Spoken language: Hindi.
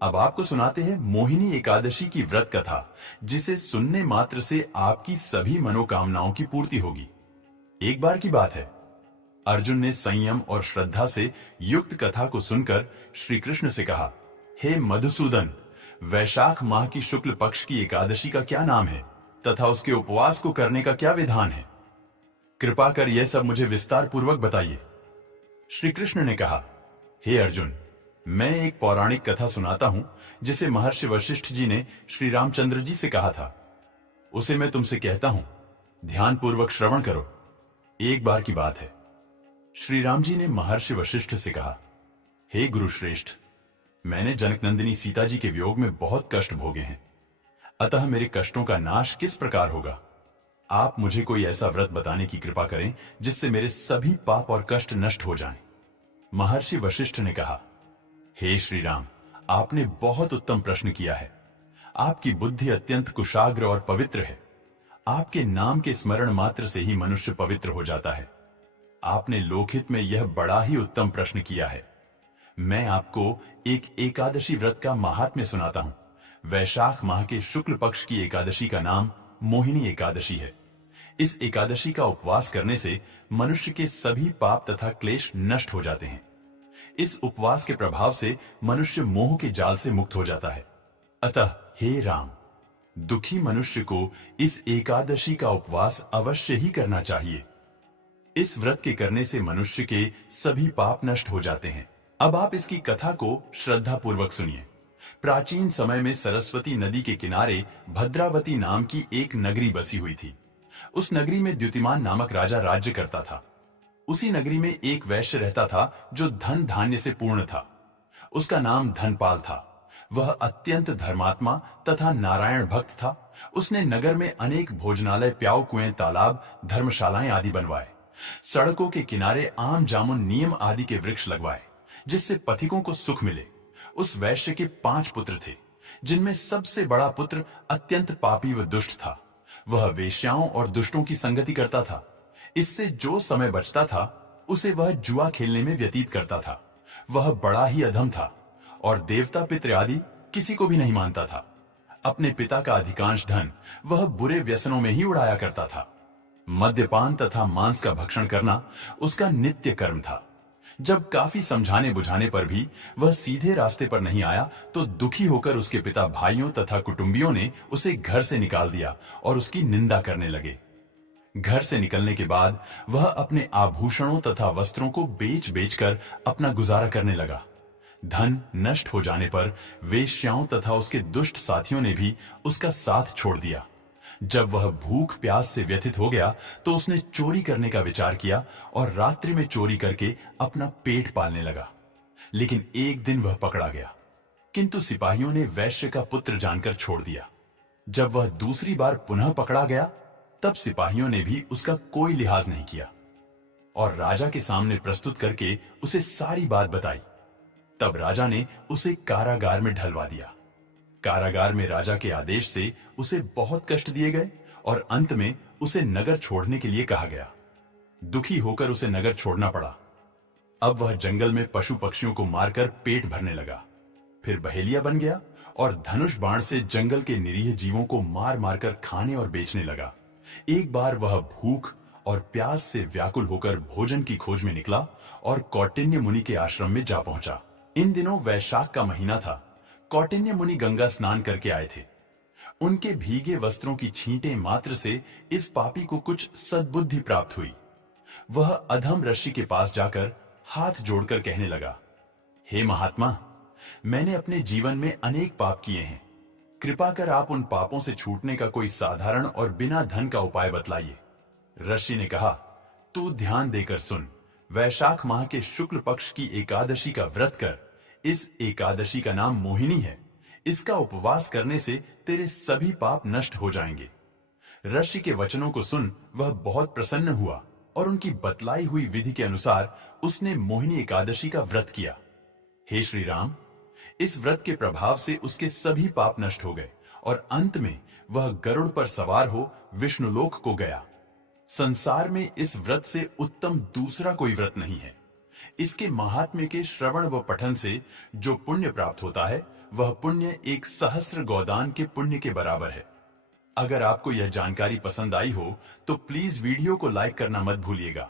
अब आपको सुनाते हैं मोहिनी एकादशी की व्रत कथा, जिसे सुनने मात्र से आपकी सभी मनोकामनाओं की पूर्ति होगी। एक बार की बात है, अर्जुन ने संयम और श्रद्धा से युक्त कथा को सुनकर श्री कृष्ण से कहा, हे मधुसूदन, वैशाख माह की शुक्ल पक्ष की एकादशी का क्या नाम है तथा उसके उपवास को करने का क्या विधान है? कृपा कर यह सब मुझे विस्तार पूर्वक बताइए। श्री कृष्ण ने कहा, हे अर्जुन, मैं एक पौराणिक कथा सुनाता हूं जिसे महर्षि वशिष्ठ जी ने श्री रामचंद्र जी से कहा था। उसे मैं तुमसे कहता हूं, ध्यान पूर्वक श्रवण करो। एक बार की बात है, श्री राम जी ने महर्षि वशिष्ठ से कहा, हे गुरुश्रेष्ठ, मैंने जनकनंदिनी सीता जी के वियोग में बहुत कष्ट भोगे हैं, अतः मेरे कष्टों का नाश किस प्रकार होगा? आप मुझे कोई ऐसा व्रत बताने की कृपा करें जिससे मेरे सभी पाप और कष्ट नष्ट हो जाएं। महर्षि वशिष्ठ ने कहा, हे श्री राम, आपने बहुत उत्तम प्रश्न किया है। आपकी बुद्धि अत्यंत कुशाग्र और पवित्र है। आपके नाम के स्मरण मात्र से ही मनुष्य पवित्र हो जाता है। आपने लोकहित में यह बड़ा ही उत्तम प्रश्न किया है। मैं आपको एक एकादशी व्रत का महात्म्य सुनाता हूं। वैशाख माह के शुक्ल पक्ष की एकादशी का नाम मोहिनी एकादशी है। इस एकादशी का उपवास करने से मनुष्य के सभी पाप तथा क्लेश नष्ट हो जाते हैं। इस उपवास के प्रभाव से मनुष्य मोह के जाल से मुक्त हो जाता है। अतः हे राम, दुखी मनुष्य को इस एकादशी का उपवास अवश्य ही करना चाहिए। इस व्रत के करने से मनुष्य के सभी पाप नष्ट हो जाते हैं। अब आप इसकी कथा को श्रद्धा पूर्वक सुनिए। प्राचीन समय में सरस्वती नदी के किनारे भद्रावती नाम की एक नगरी बसी हुई थी। उस नगरी में द्युतिमान नामक राजा राज्य करता था। उसी नगरी में एक वैश्य रहता था जो धन धान्य से पूर्ण था। उसका नाम धनपाल था। वह अत्यंत धर्मात्मा तथा नारायण भक्त था। उसने नगर में अनेक भोजनालय, प्याऊ कुएं, तालाब, धर्मशालाएं आदि बनवाए। सड़कों के किनारे आम जामुन, नीम आदि के वृक्ष लगवाए, जिससे पथिकों को सुख मिले। उस वैश्य के 5 पुत्र थे, जिनमें सबसे बड़ा पुत्र अत्यंत पापी व दुष्ट था। वह वेश्याओं और दुष्टों की संगति करता था। इससे जो समय बचता था उसे वह जुआ खेलने में व्यतीत करता था। वह बड़ा ही अधम था और देवता पितृ आदि किसी को भी नहीं मानता था। अपने पिता का अधिकांश धन वह बुरे व्यसनों में ही उड़ाया करता था। मद्यपान तथा मांस का भक्षण करना उसका नित्य कर्म था। जब काफी समझाने बुझाने पर भी वह सीधे रास्ते पर नहीं आया तो दुखी होकर उसके पिता, भाइयों तथा कुटुंबियों ने उसे घर से निकाल दिया और उसकी निंदा करने लगे। घर से निकलने के बाद वह अपने आभूषणों तथा वस्त्रों को बेच बेचकर अपना गुजारा करने लगा। धन नष्ट हो जाने पर वेश्याओं तथा उसके दुष्ट साथियों ने भी उसका साथ छोड़ दिया। जब वह भूख प्यास से व्यथित हो गया तो उसने चोरी करने का विचार किया और रात्रि में चोरी करके अपना पेट पालने लगा। लेकिन एक दिन वह पकड़ा गया, किंतु सिपाहियों ने वैश्य का पुत्र जानकर छोड़ दिया। जब वह दूसरी बार पुनः पकड़ा गया तब सिपाहियों ने भी उसका कोई लिहाज नहीं किया और राजा के सामने प्रस्तुत करके उसे सारी बात बताई। तब राजा ने उसे कारागार में ढलवा दिया। कारागार में राजा के आदेश से उसे बहुत कष्ट दिए गए और अंत में उसे नगर छोड़ने के लिए कहा गया। दुखी होकर उसे नगर छोड़ना पड़ा। अब वह जंगल में पशु पक्षियों को मारकर पेट भरने लगा। फिर बहेलिया बन गया और धनुष बाण से जंगल के निरीह जीवों को मार मारकर खाने और बेचने लगा। एक बार वह भूख और प्यास से व्याकुल होकर भोजन की खोज में निकला और कौटिन्य मुनि के आश्रम में जा पहुंचा। इन दिनों वैशाख का महीना था। कौटिन्य मुनि गंगा स्नान करके आए थे। उनके भीगे वस्त्रों की छींटे मात्र से इस पापी को कुछ सद्बुद्धि प्राप्त हुई। वह अधम ऋषि के पास जाकर हाथ जोड़कर कहने लगा, हे महात्मा, मैंने अपने जीवन में अनेक पाप किए हैं। कृपा कर आप उन पापों से छूटने का कोई साधारण और बिना धन का उपाय बतलाइए। ऋषि ने कहा, तू ध्यान देकर सुन। वैशाख माह के शुक्ल पक्ष की एकादशी का व्रत कर। इस एकादशी का नाम मोहिनी है। इसका उपवास करने से तेरे सभी पाप नष्ट हो जाएंगे। ऋषि के वचनों को सुन वह बहुत प्रसन्न हुआ और उनकी बतलाई हुई विधि के अनुसार उसने मोहिनी एकादशी का व्रत किया। हे श्री राम, इस व्रत के प्रभाव से उसके सभी पाप नष्ट हो गए और अंत में वह गरुड़ पर सवार हो विष्णुलोक को गया। संसार में इस व्रत से उत्तम दूसरा कोई व्रत नहीं है। इसके महात्म्य के श्रवण व पठन से जो पुण्य प्राप्त होता है वह पुण्य एक सहस्त्र गोदान के पुण्य के बराबर है। अगर आपको यह जानकारी पसंद आई हो तो प्लीज वीडियो को लाइक करना मत भूलिएगा।